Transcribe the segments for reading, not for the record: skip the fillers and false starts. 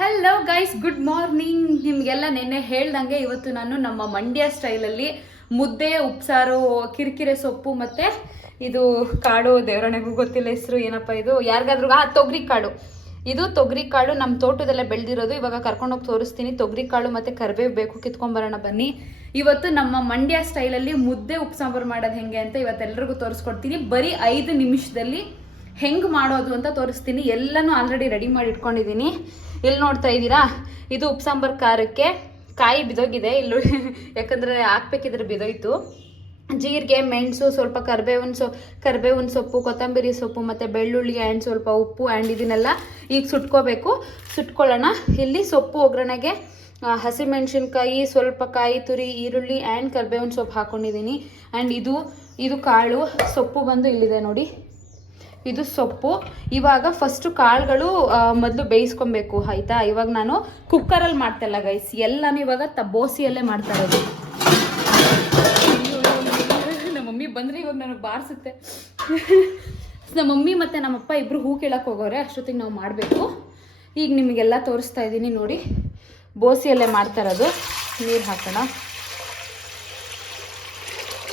Hello guys, good morning. ನಿಮಗೆಲ್ಲ ನೆನ್ನೆ ಹೇಳ್ದಂಗೆ ಇವತ್ತು ನಾನು ನಮ್ಮ ಮಂಡ್ಯ ಸ್ಟೈಲಲ್ಲಿ ಮುದ್ದೆ, ಉಪ್ಸಾರು, ಕಿರಿಕಿರೆ ಸೊಪ್ಪು ಮತ್ತು ಇದು ಕಾಳು, ದೇವರಣೆಗೂ ಗೊತ್ತಿಲ್ಲ ಹೆಸರು ಏನಪ್ಪ ಇದು, ಯಾರಿಗಾದ್ರೂ ತೊಗರಿ ಕಾಳು. ಇದು ತೊಗರಿ ಕಾಳು ನಮ್ಮ ತೋಟದಲ್ಲೇ ಬೆಳೆದಿರೋದು. ಇವಾಗ ಕರ್ಕೊಂಡೋಗಿ ತೋರಿಸ್ತೀನಿ. ತೊಗರಿ ಕಾಳು ಮತ್ತು ಕರಿಬೇವು ಬೇಕು, ಕಿತ್ಕೊಂಬರೋಣ ಬನ್ನಿ. ಇವತ್ತು ನಮ್ಮ ಮಂಡ್ಯ ಸ್ಟೈಲಲ್ಲಿ ಮುದ್ದೆ ಉಪ್ಸಾಂಬಾರು ಮಾಡೋದು ಹೆಂಗೆ ಅಂತ ಇವತ್ತೆಲ್ರಿಗೂ ತೋರಿಸ್ಕೊಡ್ತೀನಿ. ಬರೀ 5 ನಿಮಿಷದಲ್ಲಿ ಹೆಂಗೆ ಮಾಡೋದು ಅಂತ ತೋರಿಸ್ತೀನಿ. ಎಲ್ಲನೂ ಆಲ್ರೆಡಿ ರೆಡಿ ಮಾಡಿ ಇಟ್ಕೊಂಡಿದ್ದೀನಿ. ಇಲ್ಲಿ ನೋಡ್ತಾ ಇದ್ದೀರಾ, ಇದು ಉಪ್ಸಾಂಬಾರು ಖಾರಕ್ಕೆ ಕಾಯಿ ಬಿದೋಗಿದೆ ಇಲ್ಲಿ ಯಾಕಂದರೆ ಹಾಕ್ಬೇಕಿದ್ರೆ ಬಿದೋಯ್ತು. ಜೀರಿಗೆ, ಮೆಣಸು, ಸ್ವಲ್ಪ ಕರಿಬೇವಿನ ಸೊಪ್ಪು, ಕೊತ್ತಂಬರಿ ಸೊಪ್ಪು ಮತ್ತು ಬೆಳ್ಳುಳ್ಳಿ ಆ್ಯಂಡ್ ಸ್ವಲ್ಪ ಉಪ್ಪು ಆ್ಯಂಡ್ ಇದನ್ನೆಲ್ಲ ಈಗ ಸುಟ್ಕೊಳ್ಳೋಣ. ಇಲ್ಲಿ ಸೊಪ್ಪು ಒಗ್ಗರಣೆಗೆ ಹಸಿಮೆಣಸಿನ್ಕಾಯಿ, ಸ್ವಲ್ಪ ಕಾಯಿ ತುರಿ, ಈರುಳ್ಳಿ ಆ್ಯಂಡ್ ಕರಿಬೇವಿನ ಸೊಪ್ಪು ಹಾಕ್ಕೊಂಡಿದ್ದೀನಿ. ಆ್ಯಂಡ್ ಇದು ಕಾಳು ಸೊಪ್ಪು ಬಂದು ಇಲ್ಲಿದೆ ನೋಡಿ, ಇದು ಸೊಪ್ಪು. ಇವಾಗ ಫಸ್ಟು ಕಾಳುಗಳು ಮೊದಲು ಬೇಯಿಸ್ಕೊಬೇಕು ಆಯಿತಾ. ಇವಾಗ ನಾನು ಕುಕ್ಕರಲ್ಲಿ ಮಾಡ್ತಾಯಿಲ್ಲ ಗೈಸ್, ಎಲ್ಲನೂ ಇವಾಗ ಬೋಸಿಯಲ್ಲೇ ಮಾಡ್ತಾ ಇರೋದು. ನಮ್ಮ ಮಮ್ಮಿ ಬಂದರೆ ಇವಾಗ ನನಗೆ ಬಾರಿಸುತ್ತೆ. ನಮ್ಮ ಮಮ್ಮಿ ಮತ್ತು ನಮ್ಮಪ್ಪ ಇಬ್ಬರು ಹೂ ಕೀಳಕ್ಕೆ ಹೋಗೋರೆ, ಅಷ್ಟೊತ್ತಿಗೆ ನಾವು ಮಾಡಬೇಕು. ಈಗ ನಿಮಗೆಲ್ಲ ತೋರಿಸ್ತಾ ಇದ್ದೀನಿ ನೋಡಿ, ಬೋಸಿಯಲ್ಲೇ ಮಾಡ್ತಾ ಇರೋದು. ನೀರು ಹಾಕೋಣ.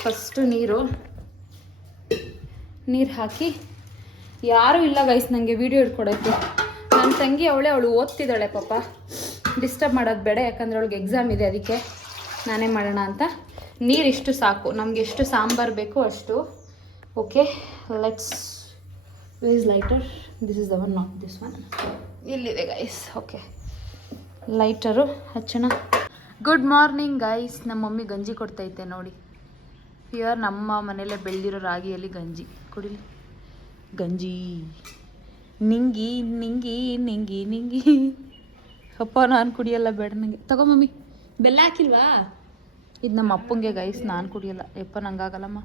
ಫಸ್ಟು ನೀರು ಹಾಕಿ, ಯಾರೂ ಇಲ್ಲ ಗೈಸ್ ನನಗೆ ವೀಡಿಯೋ ಇಟ್ಕೊಡೋಕ್ಕೆ. ನನ್ನ ತಂಗಿ ಅವಳು ಓದ್ತಿದ್ದಾಳೆ ಪಾಪ, ಡಿಸ್ಟರ್ಬ್ ಮಾಡೋದು ಬೇಡ, ಯಾಕಂದರೆ ಅವಳಿಗೆ ಎಕ್ಸಾಮ್ ಇದೆ, ಅದಕ್ಕೆ ನಾನೇ ಮಾಡೋಣ ಅಂತ. ನೀರು ಇಷ್ಟು ಸಾಕು, ನಮಗೆ ಎಷ್ಟು ಸಾಂಬಾರು ಬೇಕು ಅಷ್ಟು. Okay, let's waste lighter. This is the one, not this one. ಇಲ್ಲಿದೆ ಗೈಸ್. ಓಕೆ, ಲೈಟರು ಹಚ್ಚೋಣ. Good morning guys. ನಮ್ಮ ಮಮ್ಮಿ ಗಂಜಿ ಕೊಡ್ತೈತೆ ನೋಡಿ. ಪ್ಯೂರ್ ನಮ್ಮ ಮನೆಯಲ್ಲೇ ಬೆಳೆದಿರೋ ರಾಗಿಯಲ್ಲಿ ಗಂಜಿ ಕುಡಿಲಿ. ಗಂಜಿ ನಿಂಗಿ ನಿಂಗಿ ನಿಂಗಿ ನಿಂಗಿ. ಅಪ್ಪ ನಾನು ಕುಡಿಯಲ್ಲ, ಬೇಡ ನನಗೆ. ತಗೋ ಮಮ್ಮಿ. ಬೆಲ್ಲ ಹಾಕಿಲ್ವಾ? ಇದು ನಮ್ಮ ಅಪ್ಪಂಗೆ ಗೈಸ್, ನಾನು ಕುಡಿಯಲ್ಲ. ಯಪ್ಪ ನಂಗಾಗಲ್ಲಮ್ಮ.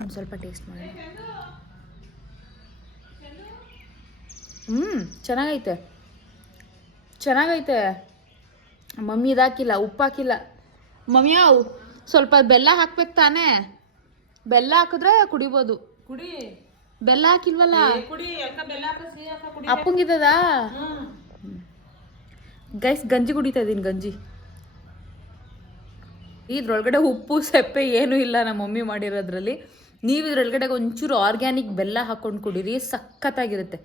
ಒಂದು ಸ್ವಲ್ಪ ಟೇಸ್ಟ್ ಮಾಡಿ. ಚೆನ್ನಾಗೈತೆ. ಮಮ್ಮಿ ಇದಾಕಿಲ್ಲ, ಉಪ್ಪು ಹಾಕಿಲ್ಲ. ಮಮ್ಮಿ ಸ್ವಲ್ಪ ಬೆಲ್ಲ ಹಾಕ್ಬೇಕು ತಾನೇ? ಬೆಲ್ಲ ಹಾಕಿದ್ರೆ ಕುಡಿಬೋದು. ಕುಡಿ. ಬೆಲ್ಲ ಹಾಕಿಲ್ವಲ್ಲ? ಅಪ್ಪಂಗಿದ್ದದಾ ಗೈಸ್? ಗಂಜಿ ಕುಡಿತಾ ಇದ್ದೀನಿ, ಗಂಜಿ. ಇದ್ರೊಳಗಡೆ ಉಪ್ಪು ಸೆಪ್ಪೆ ಏನೂ ಇಲ್ಲ ನಮ್ಮ ಮಮ್ಮಿ ಮಾಡಿರೋದ್ರಲ್ಲಿ. ನೀವು ಇದ್ರೊಳಗಡೆ ಒಂಚೂರು ಆರ್ಗ್ಯಾನಿಕ್ ಬೆಲ್ಲ ಹಾಕ್ಕೊಂಡು ಕುಡೀರಿ, ಸಖತ್ತಾಗಿರುತ್ತೆ.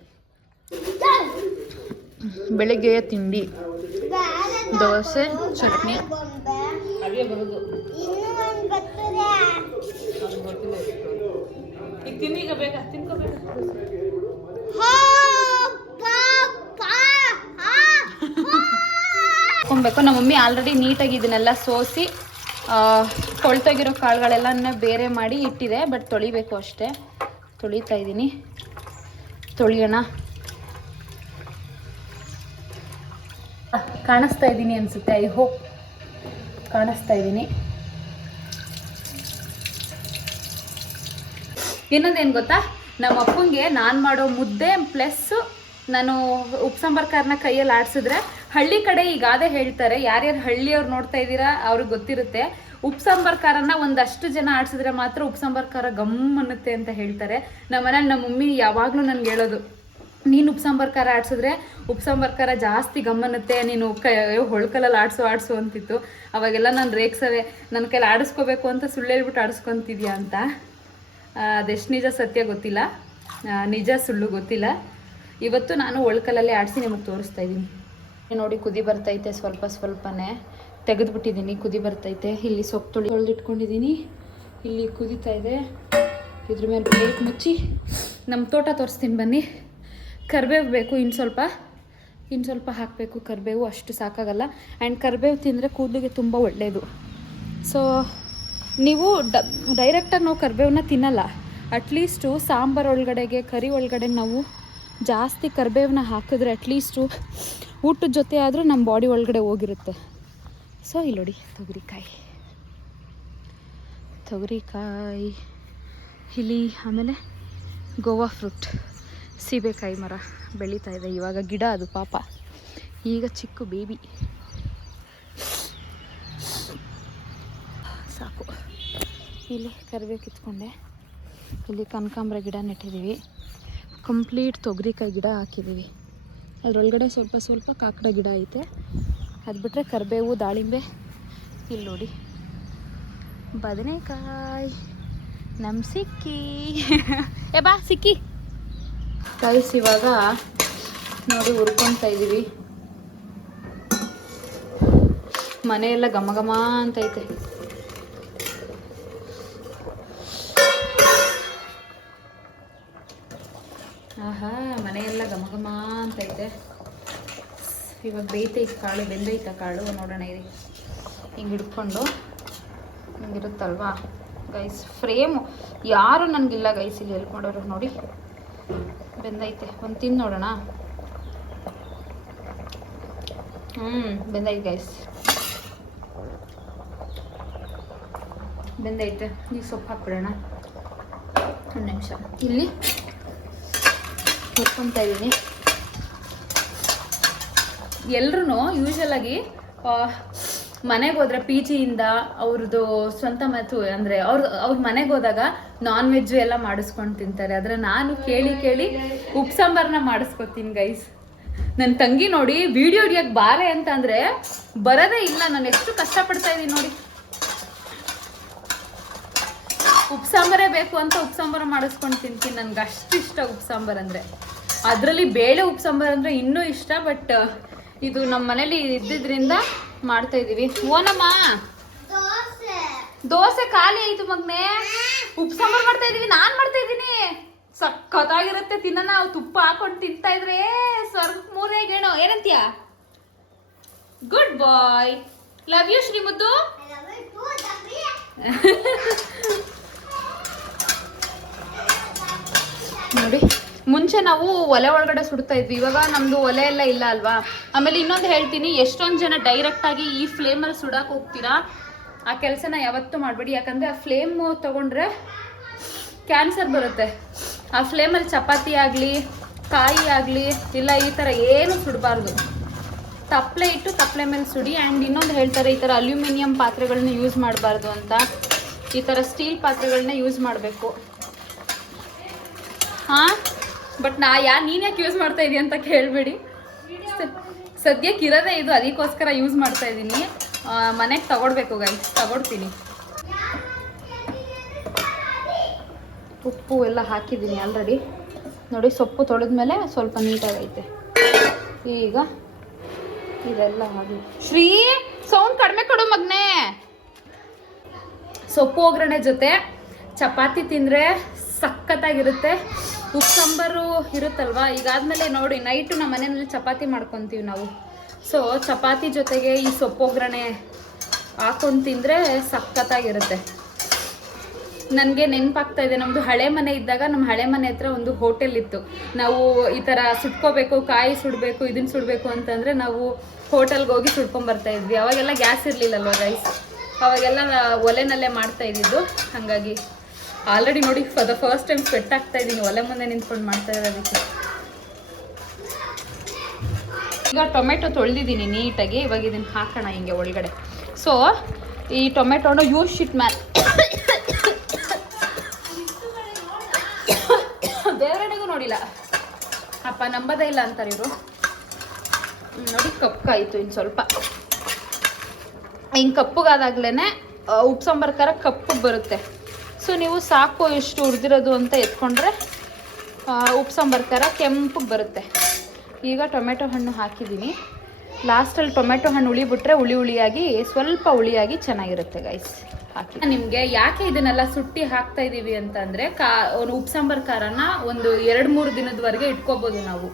ಬೆಳಗ್ಗೆಯ ತಿಂಡಿ ದೋಸೆ, ಚಟ್ನಿ. ಹಾಕೊಬೇಕು. ನಮ್ಮ ಮಮ್ಮಿ ಆಲ್ರೆಡಿ ನೀಟಾಗಿ ಇದನ್ನೆಲ್ಲ ಸೋಸಿ ಕೊಳ್ತೋಗಿರೋ ಕಾಳುಗಳೆಲ್ಲ ಬೇರೆ ಮಾಡಿ ಇಟ್ಟಿದೆ. ಬಟ್ ತೊಳಿಬೇಕು ಅಷ್ಟೇ. ತೊಳಿತಾ ಇದ್ದೀನಿ, ತೊಳಿಯೋಣ. ಕಾಣಿಸ್ತಾ ಇದ್ದೀನಿ ಅನಿಸುತ್ತೆ, ಐ ಹೋಪ್ ಕಾಣಿಸ್ತಾ ಇದ್ದೀನಿ. ಇನ್ನೊಂದೇನು ಗೊತ್ತಾ, ನಮ್ಮ ಅಪ್ಪಂಗೆ ನಾನು ಮಾಡೋ ಮುದ್ದೆ ಪ್ಲಸ್ ನಾನು ಉಪ್ಸಾಂಬಾರು ಖಾರನ ಕೈಯಲ್ಲಿ ಆಡಿಸಿದ್ರೆ, ಹಳ್ಳಿ ಕಡೆ ಈಗ ಅದೇ ಹೇಳ್ತಾರೆ, ಯಾರ್ಯಾರು ಹಳ್ಳಿಯವ್ರು ನೋಡ್ತಾ ಇದ್ದೀರಾ ಅವ್ರಿಗೆ ಗೊತ್ತಿರುತ್ತೆ. ಉಪ್ಸಾಂಬಾರು ಖಾರನ ಒಂದಷ್ಟು ಜನ ಆಡಿಸಿದ್ರೆ ಮಾತ್ರ ಉಪ್ಸಾಂಬಾರು ಖಾರ ಗಮ್ ಅನ್ನುತ್ತೆ ಅಂತ ಹೇಳ್ತಾರೆ. ನಮ್ಮ ಮನೇಲಿ ನಮ್ಮ ಮಮ್ಮಿ ಯಾವಾಗಲೂ ನನಗೆ ಹೇಳೋದು, ನೀನು ಉಪ್ಸಾಂಬಾರು ಖಾರ ಆಡಿಸಿದ್ರೆ ಉಪ್ಸಾಂಬಾರು ಖಾರ ಜಾಸ್ತಿ ಗಮ್ಮನ್ನುತ್ತೆ, ನೀನು ಹೊಳ್ಕಲ್ಲಲ್ಲಿ ಆಡಿಸು ಅಂತಿತ್ತು. ಅವಾಗೆಲ್ಲ ನಾನು ರೇಗ್ಸವೆ, ನನ್ನ ಕೈಲಿ ಆಡಿಸ್ಕೋಬೇಕು ಅಂತ ಸುಳ್ಳು ಹೇಳ್ಬಿಟ್ಟು ಆಡಿಸ್ಕೊತಿದ್ಯಾ ಅಂತ. ಅದೆಷ್ಟು ನಿಜ ಸತ್ಯ ಗೊತ್ತಿಲ್ಲ, ನಿಜ ಸುಳ್ಳು ಗೊತ್ತಿಲ್ಲ. ಇವತ್ತು ನಾನು ಒಳ್ಕಲ್ಲಲ್ಲಿ ಆಡಿಸಿ ನಿಮಗೆ ತೋರಿಸ್ತಾ ಇದ್ದೀನಿ ನೋಡಿ. ಕುದಿ ಬರ್ತೈತೆ, ಸ್ವಲ್ಪನೇ ತೆಗೆದುಬಿಟ್ಟಿದ್ದೀನಿ, ಕುದಿ ಬರ್ತೈತೆ. ಇಲ್ಲಿ ಸೊಪ್ಪು ತೊಳೆದಿಟ್ಕೊಂಡಿದ್ದೀನಿ, ಇಲ್ಲಿ ಕುದೀತಾ ಇದೆ. ಇದ್ರ ಮೇಲೆ ಪ್ಲೇಟ್ ಮುಚ್ಚಿ ನಮ್ಮ ತೋಟ ತೋರಿಸ್ತೀನಿ ಬನ್ನಿ. ಕರಿಬೇವು ಬೇಕು, ಇನ್ನು ಸ್ವಲ್ಪ ಹಾಕಬೇಕು. ಕರಿಬೇವು ಅಷ್ಟು ಸಾಕಾಗಲ್ಲ. ಆ್ಯಂಡ್ ಕರಿಬೇವು ತಿಂದರೆ ಕೂದಲಿಗೆ ತುಂಬ ಒಳ್ಳೆಯದು. ಸೊ ನೀವು ಡೈರೆಕ್ಟಾಗಿ ನಾವು ಕರಿಬೇವನ್ನ ತಿನ್ನಲ್ಲ. ಅಟ್ಲೀಸ್ಟು ಸಾಂಬಾರು ಒಳಗಡೆಗೆ, ಕರಿ ಒಳಗಡೆ ನಾವು ಜಾಸ್ತಿ ಕರಿಬೇವನ್ನ ಹಾಕಿದ್ರೆ ಅಟ್ಲೀಸ್ಟು ಊಟದ ಜೊತೆ ಆದರೂ ನಮ್ಮ ಬಾಡಿ ಒಳಗಡೆ ಹೋಗಿರುತ್ತೆ. ಸೊ ಇಲ್ಲಿ ನೋಡಿ, ತೊಗರಿಕಾಯಿ ಇಲ್ಲಿ. ಆಮೇಲೆ ಗೋವಾ ಫ್ರೂಟ್, ಸೀಬೆಕಾಯಿ ಮರ ಬೆಳೀತಾ ಇದೆ. ಇವಾಗ ಗಿಡ ಅದು ಪಾಪ, ಈಗ ಚಿಕ್ಕ ಬೇಬಿ. ಸಾಕು. ಇಲ್ಲಿ ಕರಿಬೇವು ಕಿತ್ಕೊಂಡೆ. ಇಲ್ಲಿ ಕನಕಾಂಬರ ಗಿಡ ನೆಟ್ಟಿದ್ದೀವಿ. ಕಂಪ್ಲೀಟ್ ತೊಗರಿಕಾಯಿ ಗಿಡ ಹಾಕಿದ್ದೀವಿ. ಅದರೊಳಗಡೆ ಸ್ವಲ್ಪ ಸ್ವಲ್ಪ ಕಾಕಡ ಗಿಡ ಐತೆ. ಅದು ಬಿಟ್ಟರೆ ಕರಿಬೇವು, ದಾಳಿಂಬೆ. ಇಲ್ಲಿ ನೋಡಿ ಬದನೆಕಾಯಿ ನಮ್ಮ ಸಿಕ್ಕಿ. ಏ ಬಾ ಸಿಕ್ಕಿ. ರೈಸ್ ಇವಾಗ ನೋಡಿ ಹುರ್ಕೊತಾ ಇದ್ದೀವಿ. ಮನೆಯೆಲ್ಲ ಘಮ ಘಮ ಅಂತೈತೆ. ಆಹಾ, ಮನೆಯೆಲ್ಲ ಘಮ ಘಮ ಅಂತೈತೆ. ಇವಾಗ ಬೇಯ್ತೈತೆ ಕಾಳು, ಬೆಂದೈತ ಕಾಳು. ನೋಡೋಣ ಇರಿ, ಹಿಂಗೆ ಹಿಡ್ಕೊಂಡು ಹಿಂಗಿರುತ್ತಲ್ವಾ ಗೈಸ್. ಫ್ರೇಮು ಯಾರು ನನಗಿಲ್ಲ ಗೈಸ್, ಇಲ್ಲಿ ಹೆಲ್ಪ್ ಮಾಡೋರು. ನೋಡಿ ಬೆಂದೈತೆ, ಒಂದು ತಿಂದು ನೋಡೋಣ. ಬೆಂದೈತೆ ಗೈಸ್, ಬೆಂದೈತೆ. ಈಗ ಸೊಪ್ಪು ಹಾಕ್ಬಿಡೋಣ. ಒಂದು ನಿಮಿಷ ಇಲ್ಲಿ ಹುರ್ಕೊತಾ ಇದ್ದೀನಿ. ಎಲ್ರೂ ಯೂಶಲಾಗಿ ಮನೆಗೆ ಹೋದ್ರೆ ಪಿ ಜಿಯಿಂದ ಅವ್ರದ್ದು ಸ್ವಂತ ಮತ್ತು ಅಂದರೆ ಅವ್ರ ಮನೆಗೆ ಹೋದಾಗ ನಾನ್ ವೆಜ್ಜು ಎಲ್ಲ ಮಾಡಿಸ್ಕೊಂಡು ತಿಂತಾರೆ. ಆದರೆ ನಾನು ಕೇಳಿ ಉಪ್ಪು ಸಾಂಬಾರನ್ನ ಮಾಡಿಸ್ಕೊತೀನಿ ಗೈಸ್. ನನ್ನ ತಂಗಿ ನೋಡಿ ವಿಡಿಯೋ ಹಿಡಿಯೋಕ್ಕೆ ಬಾರೆ ಅಂತ ಅಂದರೆ ಬರೋದೇ ಇಲ್ಲ. ನಾನು ಎಷ್ಟು ಕಷ್ಟಪಡ್ತಾ ಇದ್ದೀನಿ ನೋಡಿ. ಉಪ್ಪು ಸಾಂಬಾರೇ ಬೇಕು ಅಂತ ಉಪ್ಪು ಸಾಂಬಾರು ಮಾಡಿಸ್ಕೊಂಡು ತಿಂತೀನಿ. ನನ್ಗೆ ಅಷ್ಟು ಇಷ್ಟ ಉಪ್ಪು ಸಾಂಬಾರು ಅಂದರೆ. ಅದರಲ್ಲಿ ಬೇಳೆ ಉಪ್ಪು ಸಾಂಬಾರು ಅಂದರೆ ಇನ್ನೂ ಇಷ್ಟ. ಬಟ್ ಇದು ನಮ್ಮ ಮನೇಲಿ ಇದ್ದಿದ್ರಿಂದ ಮಾಡ್ತಾ ಇದ್ದೀವಿ. ಓನಮ್ಮ ದೋಸೆ ಖಾಲಿ ಆಯಿತು ಮಗನೇ. ಉಪ್ಪು ಸಾಂಬಾರು ಮಾಡ್ತಾ ಇದ್ದೀವಿ. ನಾನು ಮಾಡ್ತಾ ಇದ್ದೀನಿ. ಸಖತ್ತಾಗಿರುತ್ತೆ ತಿನ್ನೋಣ. ನಾವು ತುಪ್ಪ ಹಾಕೊಂಡು ತಿಂತಾ ಇದ್ರೆ ಸ್ವರ್ಗ ಮೂರೇ ಗೇಣು. ಏನಂತೀಯ? Good boy, love you Shrimuddu. ನೋಡಿ, ಮುಂಚೆ ನಾವು ಒಲೆ ಒಳಗಡೆ ಸುಡ್ತಾ ಇದ್ವಿ. ಇವಾಗ ನಮ್ದು ಒಲೆ ಎಲ್ಲ ಇಲ್ಲ ಅಲ್ವಾ. ಆಮೇಲೆ ಇನ್ನೊಂದು ಹೇಳ್ತೀನಿ, ಎಷ್ಟೊಂದು ಜನ ಡೈರೆಕ್ಟ್ ಆಗಿ ಈ ಫ್ಲೇಮಲ್ಲಿ ಸುಡಕ್ಕೆ ಹೋಗ್ತೀರಾ. ಆ ಕೆಲಸನ ಯಾವತ್ತೂ ಮಾಡಬೇಡಿ. ಯಾಕಂದರೆ ಆ ಫ್ಲೇಮ್ ತಗೊಂಡ್ರೆ ಕ್ಯಾನ್ಸರ್ ಬರುತ್ತೆ. ಆ ಫ್ಲೇಮಲ್ಲಿ ಚಪಾತಿ ಆಗಲಿ, ಕಾಯಿ ಆಗಲಿ, ಇಲ್ಲ ಈ ಥರ ಏನು ಸುಡಬಾರ್ದು. ತಪ್ಪಲೆ ಇಟ್ಟು ತಪ್ಪಲೆ ಮೇಲೆ ಸುಡಿ. ಆ್ಯಂಡ್ ಇನ್ನೊಂದು ಹೇಳ್ತಾರೆ, ಈ ಥರ ಅಲ್ಯೂಮಿನಿಯಂ ಪಾತ್ರೆಗಳನ್ನ ಯೂಸ್ ಮಾಡಬಾರ್ದು ಅಂತ. ಈ ಥರ ಸ್ಟೀಲ್ ಪಾತ್ರೆಗಳನ್ನ ಯೂಸ್ ಮಾಡಬೇಕು. ಹಾಂ, ಬಟ್ ನೀನು ಯಾಕೆ ಯೂಸ್ ಮಾಡ್ತಾ ಇದೀಯ ಅಂತ ಕೇಳಬೇಡಿ. ಸದ್ಯಕ್ಕೆ ಇರೋದೇ ಇದು, ಅದಕ್ಕೋಸ್ಕರ ಯೂಸ್ ಮಾಡ್ತಾ ಇದ್ದೀನಿ. ಮನೆಗೆ ತಗೊಡ್ಬೇಕು ಗೈಸ್, ತಗೊಡ್ತೀನಿ. ಉಪ್ಪು ಎಲ್ಲ ಹಾಕಿದ್ದೀನಿ ಆಲ್ರೆಡಿ. ನೋಡಿ, ಸೊಪ್ಪು ತೊಳೆದ್ಮೇಲೆ ಸ್ವಲ್ಪ ನೀಟಾಗೈತೆ. ಈಗ ಇದೆಲ್ಲ ಹಾಗೆ. ಶ್ರೀ, ಸೌಂಡ್ ಕಡಿಮೆ ಕೊಡು ಮಗನೇ. ಸೊಪ್ಪು ಒಗ್ಗರಣೆ ಜೊತೆ ಚಪಾತಿ ತಿಂದರೆ ಸಖತ್ತಾಗಿರುತ್ತೆ. ಉಪ್ಪು ಸಾಂಬಾರು ಇರುತ್ತಲ್ವಾ. ಈಗಾದ್ಮೇಲೆ ನೋಡಿ, ನೈಟು ನಮ್ಮ ಮನೆಯಲ್ಲಿ ಚಪಾತಿ ಮಾಡ್ಕೊತೀವಿ ನಾವು. ಸೊ ಚಪಾತಿ ಜೊತೆಗೆ ಈ ಸೊಪ್ಪು ಒಗ್ಗರಣೆ ಹಾಕೊಂಡು ತಿಂದರೆ ಸಖತ್ತಾಗಿರುತ್ತೆ. ನನಗೆ ನೆನಪಾಗ್ತಾ ಇದೆ, ನಮ್ಮದು ಹಳೆ ಮನೆ ಇದ್ದಾಗ ನಮ್ಮ ಹಳೆ ಮನೆ ಹತ್ರ ಒಂದು ಹೋಟೆಲ್ ಇತ್ತು. ನಾವು ಈ ಥರ ಸುಟ್ಕೋಬೇಕು, ಕಾಯಿ ಸುಡಬೇಕು, ಇದನ್ನು ಸುಡಬೇಕು ಅಂತಂದರೆ ನಾವು ಹೋಟೆಲ್ಗೆ ಹೋಗಿ ಸುಡ್ಕೊಂಬರ್ತಾ ಇದ್ವಿ. ಅವಾಗೆಲ್ಲ ಗ್ಯಾಸ್ ಇರಲಿಲ್ಲಲ್ವ ಗೈಸ್. ಅವಾಗೆಲ್ಲ ಒಲೆನಲ್ಲೇ ಮಾಡ್ತಾ ಇದ್ದಿದ್ದು. ಹಾಗಾಗಿ ಆಲ್ರೆಡಿ ನೋಡಿ for the first time sweat ಆಗ್ತಾ ಇದ್ದೀನಿ ಒಲೆ ಮುಂದೆ ನಿಂತ್ಕೊಂಡು ಮಾಡ್ತಾ ಇರೋದಕ್ಕೆ. ಈಗ ಟೊಮೆಟೊ ತೊಳೆದಿದ್ದೀನಿ ನೀಟಾಗಿ. ಇವಾಗ ಇದನ್ನು ಹಾಕೋಣ ಹಿಂಗೆ ಒಳಗಡೆ. ಸೊ ಈ ಟೊಮೆಟೊನ ಶಿಟ್ ಮ್ಯಾನ್ ಬೇರೆಡೆಗೂ ನೋಡಿಲ್ಲ ಅಪ್ಪ, ನಂಬದೇ ಇಲ್ಲ ಅಂತಾರೆ ಇವರು. ನೋಡಿ, ಕಪ್ಪಾಯಿತು. ಇನ್ನು ಸ್ವಲ್ಪ ಹಿಂಗೆ ಕಪ್ಪಗಾದಾಗ್ಲೇ ಉಪ್ಪು ಸಾಂಬಾರು ಖಾರ ಕಪ್ಪಗೆ ಬರುತ್ತೆ. ಸೊ ನೀವು ಸಾಕು ಎಷ್ಟು ಹುರಿದಿರೋದು ಅಂತ ಎತ್ಕೊಂಡ್ರೆ ಉಪ್ಪು ಸಾಂಬಾರು ಖಾರ ಕೆಂಪಗೆ ಬರುತ್ತೆ. ಈಗ ಟೊಮೆಟೊ ಹಣ್ಣು ಹಾಕಿದ್ದೀನಿ. ಲಾಸ್ಟಲ್ಲಿ ಟೊಮೆಟೊ ಹಣ್ಣು ಹುಳಿಬಿಟ್ರೆ ಹುಳಿಯಾಗಿ ಸ್ವಲ್ಪ ಹುಳಿಯಾಗಿ ಚೆನ್ನಾಗಿರುತ್ತೆ ಗೈಸ್. ಹಾಕಿ ನಿಮಗೆ ಯಾಕೆ ಇದನ್ನೆಲ್ಲ ಸುಟ್ಟಿ ಹಾಕ್ತಾ ಇದ್ದೀವಿ ಅಂತಂದರೆ ಒಂದು ಉಪ್ಪು ಸಾಂಬಾರು ಖಾರನ ಒಂದು 2-3 ದಿನದವರೆಗೆ ಇಟ್ಕೋಬೋದು ನಾವು.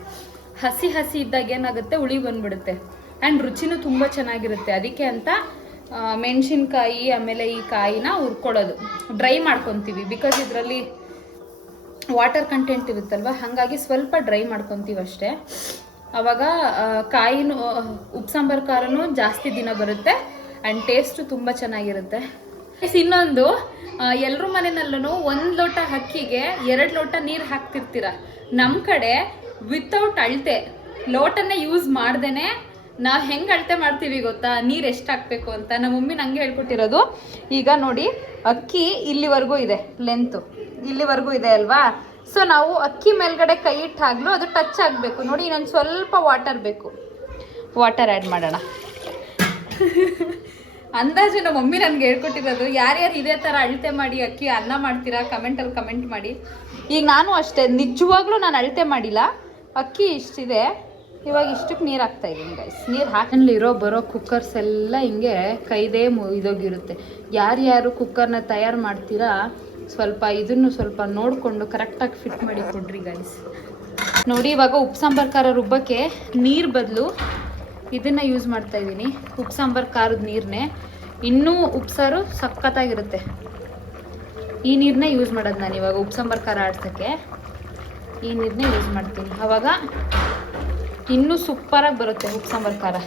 ಹಸಿ ಇದ್ದಾಗ ಏನಾಗುತ್ತೆ, ಹುಳಿ ಬಂದ್ಬಿಡುತ್ತೆ. ಆ್ಯಂಡ್ ರುಚಿನೂ ತುಂಬ ಚೆನ್ನಾಗಿರುತ್ತೆ. ಅದಕ್ಕೆ ಅಂತ ಮೆಣಸಿನ್ಕಾಯಿ ಆಮೇಲೆ ಈ ಕಾಯಿನ ಹುರ್ಕೊಳ್ಳೋದು, ಡ್ರೈ ಮಾಡ್ಕೊತೀವಿ. ಬಿಕಾಸ್ ಇದರಲ್ಲಿ ವಾಟರ್ ಕಂಟೆಂಟ್ ಇರುತ್ತಲ್ವ, ಹಾಗಾಗಿ ಸ್ವಲ್ಪ ಡ್ರೈ ಮಾಡ್ಕೊತೀವಿ ಅಷ್ಟೇ. ಆವಾಗ ಕಾಯಿನೂ ಉಪ್ಪು ಸಾಂಬಾರು ಖಾರನೂ ಜಾಸ್ತಿ ದಿನ ಬರುತ್ತೆ ಆ್ಯಂಡ್ ಟೇಸ್ಟು ತುಂಬ ಚೆನ್ನಾಗಿರುತ್ತೆ. ಇನ್ನೊಂದು, ಎಲ್ಲರ ಮನೆಯಲ್ಲೂ 1 ಲೋಟ ಅಕ್ಕಿಗೆ 2 ಲೋಟ ನೀರು ಹಾಕ್ತಿರ್ತೀರ. ನಮ್ಮ ಕಡೆ ವಿತೌಟ್ ಅಳತೆ ಲೋಟನೇ ಯೂಸ್ ಮಾಡ್ದೇ ನಾವು ಹೆಂಗೆ ಅಳತೆ ಮಾಡ್ತೀವಿ ಗೊತ್ತಾ, ನೀರು ಎಷ್ಟು ಹಾಕಬೇಕು ಅಂತ ನಮ್ಮ ಮಮ್ಮಿ ನಂಗೆ ಹೇಳ್ಕೊಟ್ಟಿರೋದು. ಈಗ ನೋಡಿ ಅಕ್ಕಿ ಇಲ್ಲಿವರೆಗೂ ಇದೆ, ಲೆಂತು ಇಲ್ಲಿವರೆಗೂ ಇದೆ ಅಲ್ವಾ. ಸೊ ನಾವು ಅಕ್ಕಿ ಮೇಲ್ಗಡೆ ಕೈ ಇಟ್ಟಾಗಲೂ ಅದು ಟಚ್ ಆಗಬೇಕು. ನೋಡಿ ಇನ್ನೊಂದು ಸ್ವಲ್ಪ ವಾಟರ್ ಬೇಕು, ವಾಟರ್ ಆ್ಯಡ್ ಮಾಡೋಣ. ಅಂದಾಜು ನಮ್ಮ ಮಮ್ಮಿ ನನಗೆ ಹೇಳ್ಕೊಟ್ಟಿರೋದು. ಯಾರ್ಯಾರು ಇದೇ ಥರ ಅಳತೆ ಮಾಡಿ ಅಕ್ಕಿ ಅನ್ನ ಮಾಡ್ತೀರಾ ಕಮೆಂಟಲ್ಲಿ ಕಮೆಂಟ್ ಮಾಡಿ. ಈಗ ನಾನು ಅಷ್ಟೇ, ನಿಜವಾಗ್ಲೂ ನಾನು ಅಳತೆ ಮಾಡಿಲ್ಲ. ಅಕ್ಕಿ ಇಷ್ಟಿದೆ, ಇವಾಗ ಇಷ್ಟಕ್ಕೆ ನೀರು ಹಾಕ್ತಾಯಿದ್ದೀನಿ ಗೈಸ್. ನೀರು ಹಾಕಲಿರೋ ಬರೋ ಕುಕ್ಕರ್ಸ್ ಎಲ್ಲ ಹಿಂಗೆ ಕೈದೇ ಇದೋಗಿರುತ್ತೆ. ಯಾರ್ಯಾರು ಕುಕ್ಕರ್ನ ತಯಾರು ಮಾಡ್ತೀರಾ ಸ್ವಲ್ಪ ಇದನ್ನು ಸ್ವಲ್ಪ ನೋಡಿಕೊಂಡು ಕರೆಕ್ಟಾಗಿ ಫಿಟ್ ಮಾಡಿ ಕೊಡ್ರಿ ಗೈಸ್. ನೋಡಿ ಇವಾಗ ಉಪ್ಪು ಸಾಂಬಾರು ಖಾರ ರುಬ್ಬಕ್ಕೆ ನೀರು ಬದಲು ಇದನ್ನು ಯೂಸ್ ಮಾಡ್ತಾಯಿದ್ದೀನಿ, ಉಪ್ಪು ಸಾಂಬಾರು ಖಾರದ ನೀರನ್ನೇ. ಇನ್ನೂ ಉಪ್ಸಾರು ಸಖತ್ತಾಗಿರುತ್ತೆ. ಈ ನೀರನ್ನೇ ಯೂಸ್ ಮಾಡೋದು ನಾನು ಇವಾಗ ಉಪ್ಪು ಸಾಂಬಾರು ಖಾರ ಆಡ್ಸೋಕ್ಕೆ. ಈ ನೀರನ್ನೇ ಯೂಸ್ ಮಾಡ್ತೀನಿ, ಆವಾಗ ಇನ್ನೂ ಸೂಪರಾಗಿ ಬರುತ್ತೆ ಉಪ್ಪು ಸಾಂಬಾರು ಖಾರ.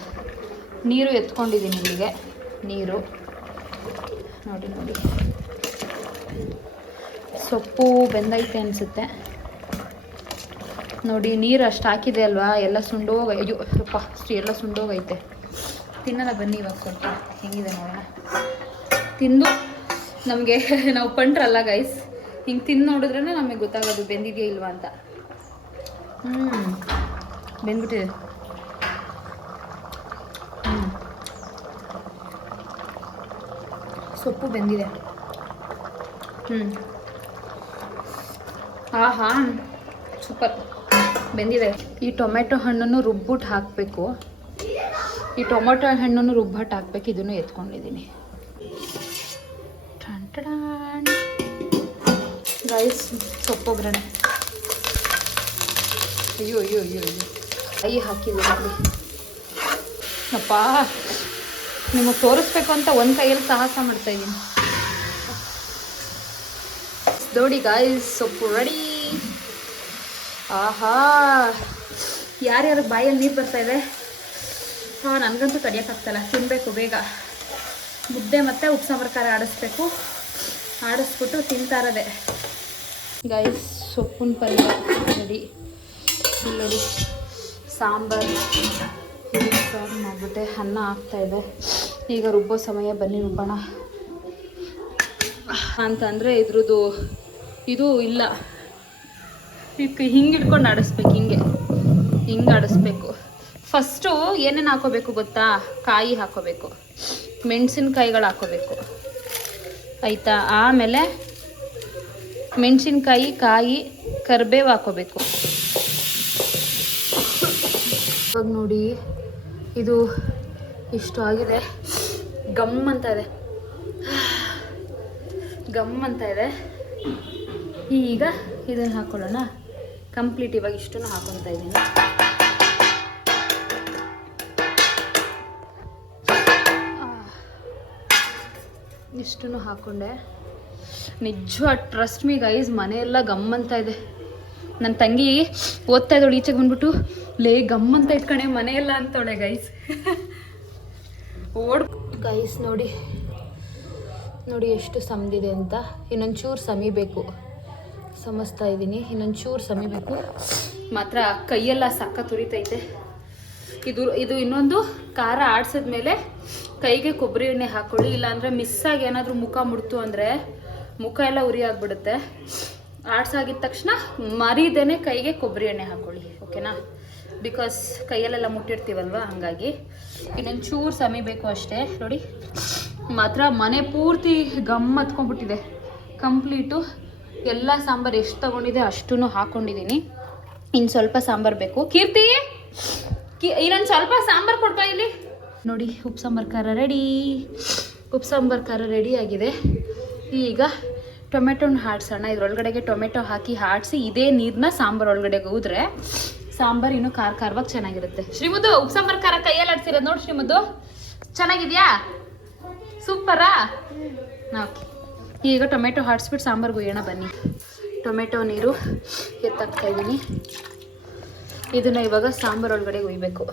ನೀರು ಎತ್ಕೊಂಡಿದ್ದೀನಿ ಇಲ್ಲಿಗೆ, ನೀರು ನೋಡಿ ನೋಡಿ. ಸೊಪ್ಪು ಬೆಂದೈತೆ ಅನಿಸುತ್ತೆ ನೋಡಿ. ನೀರು ಅಷ್ಟು ಹಾಕಿದೆ ಅಲ್ವಾ, ಎಲ್ಲ ಅಯ್ಯೋ ಸ್ವಲ್ಪ ಅಷ್ಟು ಎಲ್ಲ ಸುಂಡೋಗೈತೆ. ತಿನ್ನೋಣ ಬನ್ನಿ ಇವಾಗ ಸ್ವಲ್ಪ ಹೆಂಗಿದೆ ನೋಡೋಣ. ತಿಂದು ನಮಗೆ ನಾವು ಪಂಟ್ರಲ್ಲ ಗೈಸ್, ಹಿಂಗೆ ತಿಂದು ನೋಡಿದ್ರೇ ನಮಗೆ ಗೊತ್ತಾಗೋದು ಬೆಂದಿದೆಯಾ ಇಲ್ವಾ ಅಂತ. ಬೆಂದ್ಬಿಟ್ಟಿದೆ. ಸೊಪ್ಪು ಬೆಂದಿದೆ. ಆಹಾ ಸೂಪರ್ ಬೆಂದಿದೆ. ಈ ಟೊಮೆಟೊ ಹಣ್ಣನ್ನು ರುಬ್ಬಿಟ್ಟು ಹಾಕಬೇಕು. ಈ ಟೊಮೆಟೊ ಹಣ್ಣನ್ನು ರುಬ್ಬಿಟ್ಟು ಹಾಕ್ಬೇಕು. ಇದನ್ನು ಎತ್ಕೊಂಡಿದ್ದೀನಿ. ರೈಸ್ ಸೊಪ್ಪೊಗ್ಗರಣೆ. ಅಯ್ಯೋ ಅಯ್ಯೋ ಅಯ್ಯೋ ಅಯ್ಯೋ ಕೈ ಹಾಕಿದೆ ನೋಡಿ ಅಪ್ಪ. ನಿಮಗೆ ತೋರಿಸ್ಬೇಕು ಅಂತ ಒಂದು ಕೈಯಲ್ಲಿ ಸಾಹಸ ಮಾಡ್ತಾಯಿದ್ದೀನಿ ನೋಡಿ ಗಾಯ್ಸ್. ಸೊಪ್ಪು ರೆಡಿ. ಆಹಾ, ಯಾರ್ಯಾರು ಬಾಯಲ್ಲಿ ನೀರು ಬರ್ತಾಯಿದೆ. ನನಗಂತೂ ತಡೆಯೋಕ್ಕಾಗ್ತಲ್ಲ, ತಿನ್ನಬೇಕು ಬೇಗ. ಮುದ್ದೆ ಮತ್ತು ಉಪ್ಪು ಸಾಂಬಾರು ಖಾರ ಆಡಿಸ್ಬೇಕು. ಆಡಿಸ್ಬಿಟ್ಟು ತಿಂತಾ ಇರೋದೆ ಗೈಸ್. ಸೊಪ್ಪಿನ ಪಲ್ಯ ರೆಡಿ. ನೋಡಿ ಸಾಂಬಾರು ಸಾರು ಮಾಡಿಬಿಟ್ಟೆ, ಅನ್ನ ಆಗ್ತಾಯಿದೆ. ಈಗ ರುಬ್ಬೋ ಸಮಯ, ಬನ್ನಿ ರುಬ್ಬೋಣ. ಅಂತಂದರೆ ಇದ್ರದ್ದು ಇದು ಇಲ್ಲ, ಹಿಂಗೆ ಇಟ್ಕೊಂಡು ಆಡಿಸ್ಬೇಕು. ಹಿಂಗೆ ಆಡಿಸ್ಬೇಕು. ಫಸ್ಟು ಏನೇನು ಹಾಕೋಬೇಕು ಗೊತ್ತಾ? ಕಾಯಿ ಹಾಕೋಬೇಕು, ಮೆಣಸಿನ್ಕಾಯಿಗಳು ಹಾಕೋಬೇಕು ಆಯಿತಾ. ಆಮೇಲೆ ಮೆಣಸಿನ್ಕಾಯಿ, ಕಾಯಿ, ಕರಿಬೇವು ಹಾಕೋಬೇಕು. ಇವಾಗ ನೋಡಿ ಇದು ಇಷ್ಟು ಆಗಿದೆ. ಗಮ್ ಅಂತ ಇದೆ, ಗಮ್ ಅಂತ ಇದೆ. ಈಗ ಇದನ್ನು ಹಾಕೊಳ್ಳೋಣ ಕಂಪ್ಲೀಟ್. ಇವಾಗ ಇಷ್ಟನ್ನು ಹಾಕೊತಾ ಇದ್ದೀನಿ. ಇಷ್ಟನ್ನು ಹಾಕ್ಕೊಂಡೆ. ನಿಜ ಟ್ರಸ್ಟ್ ಮೀ ಗೈಸ್, ಮನೆಯೆಲ್ಲ ಗಮ್ ಅಂತ ಇದೆ. ನನ್ನ ತಂಗಿ ಓದ್ತಾ ಇದ್ದೋಳು, ಈಚೆಗೆ ಬಂದ್ಬಿಟ್ಟು ಲೇ ಗಮ್ ಅಂತ ಇಟ್ಕಣೆ ಮನೆಯೆಲ್ಲ ಅಂತವಳೆ ಗೈಸ್. ಗೈಸ್ ನೋಡಿ ನೋಡಿ ಎಷ್ಟು ಸಮದಿದೆ ಅಂತ. ಇನ್ನೊಂಚೂರು ಸಮಿಬೇಕು, ಸಮಸ್ತಾ ಇದ್ದೀನಿ. ಇನ್ನೊಂಚೂರು ಸಮಿಬೇಕು. ಮಾತ್ರ ಕೈಯೆಲ್ಲ ಸಖತ್ ಉರಿತೈತೆ. ಇದು ಇನ್ನೊಂದು ಖಾರ ಆಡಿಸಿದ್ಮೇಲೆ ಕೈಗೆ ಕೊಬ್ಬರಿ ಎಣ್ಣೆ ಹಾಕ್ಕೊಳ್ಳಿ. ಇಲ್ಲಾಂದರೆ ಮಿಸ್ಸಾಗಿ ಏನಾದರೂ ಮುಖ ಮುಡ್ತು ಅಂದರೆ ಮುಖ ಎಲ್ಲ ಉರಿ ಆಗಿಬಿಡುತ್ತೆ. ಆಡ್ಸಾಗಿದ ತಕ್ಷಣ ಮರಿದೇನೆ ಕೈಗೆ ಕೊಬ್ಬರಿ ಎಣ್ಣೆ ಹಾಕ್ಕೊಳ್ಳಿ, ಓಕೆನಾ? ಬಿಕಾಸ್ ಕೈಯಲ್ಲೆಲ್ಲ ಮುಟ್ಟಿರ್ತೀವಲ್ವ, ಹಾಗಾಗಿ ಇನ್ನೊಂಚೂರು ಸಮಿಬೇಕು ಅಷ್ಟೇ. ನೋಡಿ ಮಾತ್ರ ಮನೆ ಪೂರ್ತಿ ಗಮ್ ಹತ್ಕೊಂಡ್ಬಿಟ್ಟಿದೆ ಕಂಪ್ಲೀಟು. ಎಲ್ಲ ಸಾಂಬಾರು ಎಷ್ಟು ತೊಗೊಂಡಿದೆ ಅಷ್ಟೂ ಹಾಕ್ಕೊಂಡಿದ್ದೀನಿ. ಇನ್ನು ಸ್ವಲ್ಪ ಸಾಂಬಾರು ಬೇಕು. ಕೀರ್ತಿ, ಇನ್ನೊಂದು ಸ್ವಲ್ಪ ಸಾಂಬಾರು ಕೊಡ್ಬಾ ಇಲ್ಲಿ. ನೋಡಿ ಉಪ್ಪು ಸಾಂಬಾರು ಖಾರ ರೆಡಿ. ಉಪ್ಪು ಸಾಂಬಾರು ಖಾರ ರೆಡಿ ಆಗಿದೆ. ಈಗ ಟೊಮೆಟೊನ ಹಾಡ್ಸೋಣ. ಇದ್ರೊಳಗಡೆಗೆ ಟೊಮೆಟೊ ಹಾಕಿ ಹಾಡಿಸಿ ಇದೇ ನೀರನ್ನ ಸಾಂಬಾರು ಒಳಗಡೆಗೆ ಹೋದ್ರೆ ಸಾಂಬಾರು ಇನ್ನೂ ಖಾರವಾಗಿ ಚೆನ್ನಾಗಿರುತ್ತೆ. ಶ್ರೀಮುದ್ದು ಉಪ್ಪು ಸಾಂಬಾರು ಖಾರ ಕೈಯಲ್ಲಿ ಆಡ್ಸಿರೋದು ನೋಡಿ ಶ್ರೀಮುದ್ದು, ಚೆನ್ನಾಗಿದೆಯಾ? ಸೂಪರಾ? ಓಕೆ, ಈಗ ಟೊಮೆಟೊ ಹಾಡಿಸ್ಬಿಟ್ಟು ಸಾಂಬಾರ್ಗೆ ಒಯ್ಯೋಣ ಬನ್ನಿ. ಟೊಮೆಟೊ ನೀರು ಎತ್ತಾಕ್ತಾ ಇದ್ದೀನಿ. ಇದನ್ನು ಇವಾಗ ಸಾಂಬಾರು ಒಳಗಡೆ ಒಯ್ಯಬೇಕು.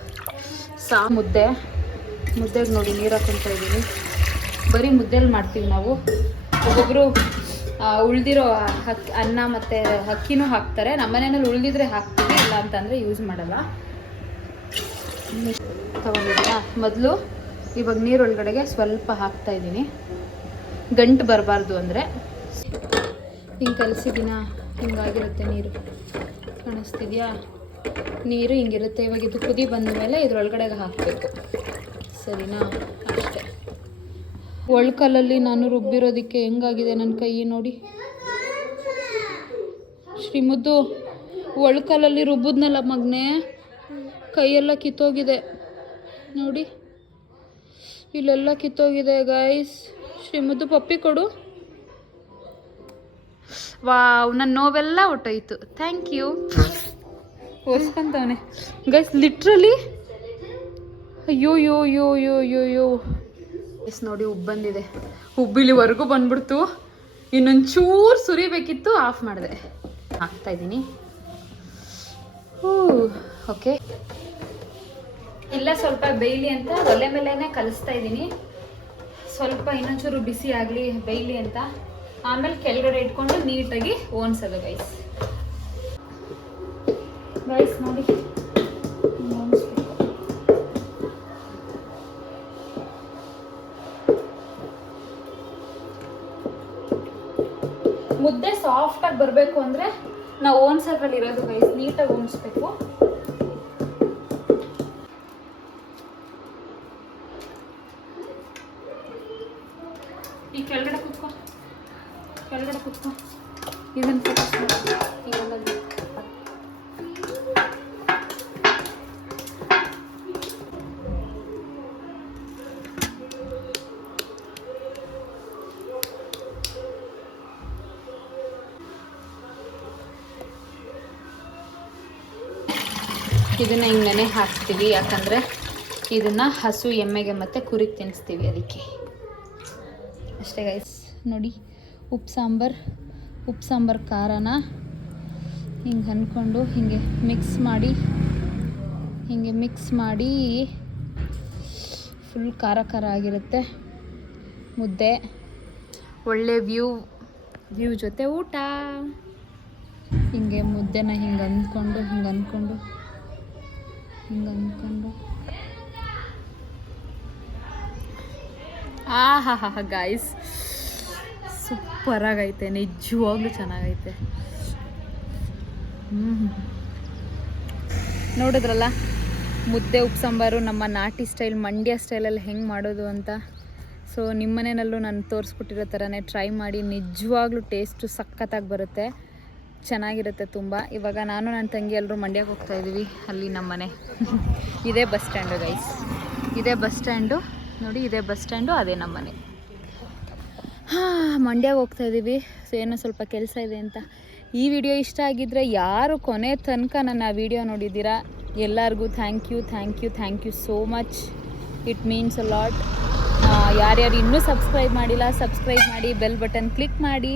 ಮುದ್ದೆಗೆ ನೋಡಿ ನೀರು ಹಾಕ್ಕೊತಾ ಇದ್ದೀನಿ. ಬರೀ ಮುದ್ದೆಲಿ ಮಾಡ್ತೀವಿ ನಾವು. ಒಬ್ಬೊಬ್ಬರು ಉಳ್ದಿರೋ ಅನ್ನ ಮತ್ತು ಅಕ್ಕಿನೂ ಹಾಕ್ತಾರೆ. ನಮ್ಮ ಮನೆಯಲ್ಲಿ ಉಳ್ದಿದ್ರೆ ಹಾಕ್ತೀವಿ, ಇಲ್ಲ ಅಂತಂದರೆ ಯೂಸ್ ಮಾಡಲ್ಲ. ತಗೊಂಡಿದ್ದೀರಾ? ಮೊದಲು ಇವಾಗ ನೀರೊಳಗಡೆಗೆ ಸ್ವಲ್ಪ ಹಾಕ್ತಾ ಇದ್ದೀನಿ, ಗಂಟು ಬರಬಾರ್ದು ಅಂದರೆ. ಹಿಂಗೆ ಕಲಸಿದ್ದೀನ, ಹಿಂಗಾಗಿರುತ್ತೆ ನೀರು, ಕಾಣಿಸ್ತಿದೆಯಾ? ನೀರು ಹಿಂಗಿರುತ್ತೆ. ಇವಾಗ ಇದು ಕುದಿ ಬಂದ ಮೇಲೆ ಇದ್ರೊಳಗಡೆಗೆ ಹಾಕಬೇಕು, ಸರಿನಾ? ಅಷ್ಟೇ. ಒಳ್ಕಲ್ಲಲ್ಲಿ ನಾನು ರುಬ್ಬಿರೋದಕ್ಕೆ ಹೆಂಗಾಗಿದೆ ನನ್ನ ಕೈ ನೋಡಿ. ಶ್ರೀಮುದ್ದು, ಒಳ್ಕಲ್ಲಲ್ಲಿ ರುಬ್ಬಿದ್ನಲ್ಲ ಮಗನೇ, ಕೈಯೆಲ್ಲ ಕಿತ್ತೋಗಿದೆ ನೋಡಿ, ಇಲ್ಲೆಲ್ಲ ಕಿತ್ತೋಗಿದೆ ಗೈಸ್. ಶ್ರೀಮುದ್ದು ಪಪ್ಪಿ ಕೊಡು. ವಾವ್, ನನ್ನ ನೋವೆಲ್ಲ ಹೊಟ್ಟೋಯ್ತು. Thank you. ಒರ್ಸ್ಕೊಂತವನೆ ಗೈಸ್, ಲಿಟ್ರಲಿ. ಅಯ್ಯೋ ಯೋ ಯೋ ಯೋ ಯೋ ಯೋ ಎಸ್ ನೋಡಿ, ಉಬ್ಬು ಬಂದಿದೆ. ಉಬ್ಬಿಲಿವರೆಗೂ ಬಂದ್ಬಿಡ್ತು. ಇನ್ನೊಂಚೂರು ಸುರಿಬೇಕಿತ್ತು, ಆಫ್ ಮಾಡಿದೆ. ಹಾಕ್ತಾಯಿದ್ದೀನಿ. ಓಕೆ, ಇಲ್ಲ ಸ್ವಲ್ಪ ಬೇಯಲಿ ಅಂತ ಒಲೆ ಮೇಲೇ ಕಲಿಸ್ತಾ ಇದ್ದೀನಿ. ಸ್ವಲ್ಪ ಇನ್ನೊಂಚೂರು ಬಿಸಿ ಆಗಲಿ, ಬೇಯಲಿ ಅಂತ. ಆಮೇಲೆ ಕೆಳಗಡೆ ಇಟ್ಕೊಂಡು ನೀಟಾಗಿ ಓನ್ಸೋದು ಗೈಸ್. ಗೈಸ್ ನೋಡಿ, ಮುದ್ದೆ ಸಾಫ್ಟಾಗಿ ಬರಬೇಕು ಅಂದರೆ ನಾವು ಓನ್ಸೋದ್ರಲ್ಲಿ ಇರೋದು ಗೈಸ್. ನೀಟಾಗಿ ಓನ್ಸ್ಬೇಕು. ಈ ಕೆಳಗಡೆ ಕುತ್ಕೊ, ಕೆಳಗಡೆ ಕುತ್ಕೊ. ಇದನ್ನು ಫೋಕಸ್ ಮಾಡಿ. ಇದನ್ನು ಹಿಂಗೆ ನೆನೆ ಹಾಕ್ತೀವಿ, ಯಾಕಂದರೆ ಇದನ್ನು ಹಸು ಎಮ್ಮೆಗೆ ಮತ್ತು ಕುರಿಗೆ ತಿನ್ನಿಸ್ತೀವಿ, ಅದಕ್ಕೆ ಅಷ್ಟೇ ಗೈಸ್. ನೋಡಿ, ಉಪ್ಪು ಸಾಂಬಾರು ಖಾರನ ಹಿಂಗೆ ಅಂದ್ಕೊಂಡು ಹಿಂಗೆ ಮಿಕ್ಸ್ ಮಾಡಿ ಫುಲ್ ಖಾರ ಆಗಿರುತ್ತೆ ಮುದ್ದೆ. ಒಳ್ಳೆ ವ್ಯೂ ಜೊತೆ ಊಟ. ಹಿಂಗೆ ಮುದ್ದೆನ ಹಿಂಗೆ ಅಂದ್ಕೊಂಡು ಆಹಾ ಗಾಯ್ಸ್, ಸೂಪರಾಗೈತೆ, ನಿಜವಾಗ್ಲೂ ಚೆನ್ನಾಗೈತೆ. ನೋಡಿದ್ರಲ್ಲ ಮುದ್ದೆ ಉಪ್ಪು ಸಾಂಬಾರು ನಮ್ಮ ನಾಟಿ ಸ್ಟೈಲ್, ಮಂಡ್ಯ ಸ್ಟೈಲಲ್ಲಿ ಹೆಂಗೆ ಮಾಡೋದು ಅಂತ. ಸೊ ನಿಮ್ಮನೇನಲ್ಲೂ ನಾನು ತೋರಿಸ್ಕೊಟ್ಟಿರೋ ಥರನೇ ಟ್ರೈ ಮಾಡಿ, ನಿಜವಾಗ್ಲೂ ಟೇಸ್ಟು ಸಖತ್ತಾಗಿ ಬರುತ್ತೆ, ಚೆನ್ನಾಗಿರುತ್ತೆ ತುಂಬ. ಇವಾಗ ನಾನು ನನ್ನ ತಂಗಿ ಎಲ್ಲರೂ ಮಂಡ್ಯಕ್ಕೆ ಹೋಗ್ತಾಯಿದ್ದೀವಿ. ಅಲ್ಲಿ ನಮ್ಮ ಮನೆ ಇದೇ ಬಸ್ ಸ್ಟ್ಯಾಂಡು ಗೈಸ್, ಇದೇ ಬಸ್ ಸ್ಟ್ಯಾಂಡು ನೋಡಿ, ಇದೇ ಬಸ್ ಸ್ಟ್ಯಾಂಡು, ಅದೇ ನಮ್ಮ ಮನೆ. ಮಂಡ್ಯಕ್ಕೆ ಹೋಗ್ತಾಯಿದ್ದೀವಿ. ಸೊ ಏನೋ ಸ್ವಲ್ಪ ಕೆಲಸ ಇದೆ ಅಂತ. ಈ ವಿಡಿಯೋ ಇಷ್ಟ ಆಗಿದ್ದರೆ ಯಾರು ಕೊನೆ ತನಕ ನನ್ನ ವಿಡಿಯೋ ನೋಡಿದ್ದೀರಾ ಎಲ್ಲರಿಗೂ thank you so much. It means a lot. ಯಾರ್ಯಾರು ಇನ್ನೂ ಸಬ್ಸ್ಕ್ರೈಬ್ ಮಾಡಿಲ್ಲ, ಸಬ್ಸ್ಕ್ರೈಬ್ ಮಾಡಿ, ಬೆಲ್ ಬಟನ್ ಕ್ಲಿಕ್ ಮಾಡಿ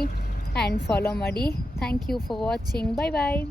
ಆ್ಯಂಡ್ ಫಾಲೋ ಮಾಡಿ. Thank you for watching. Bye bye.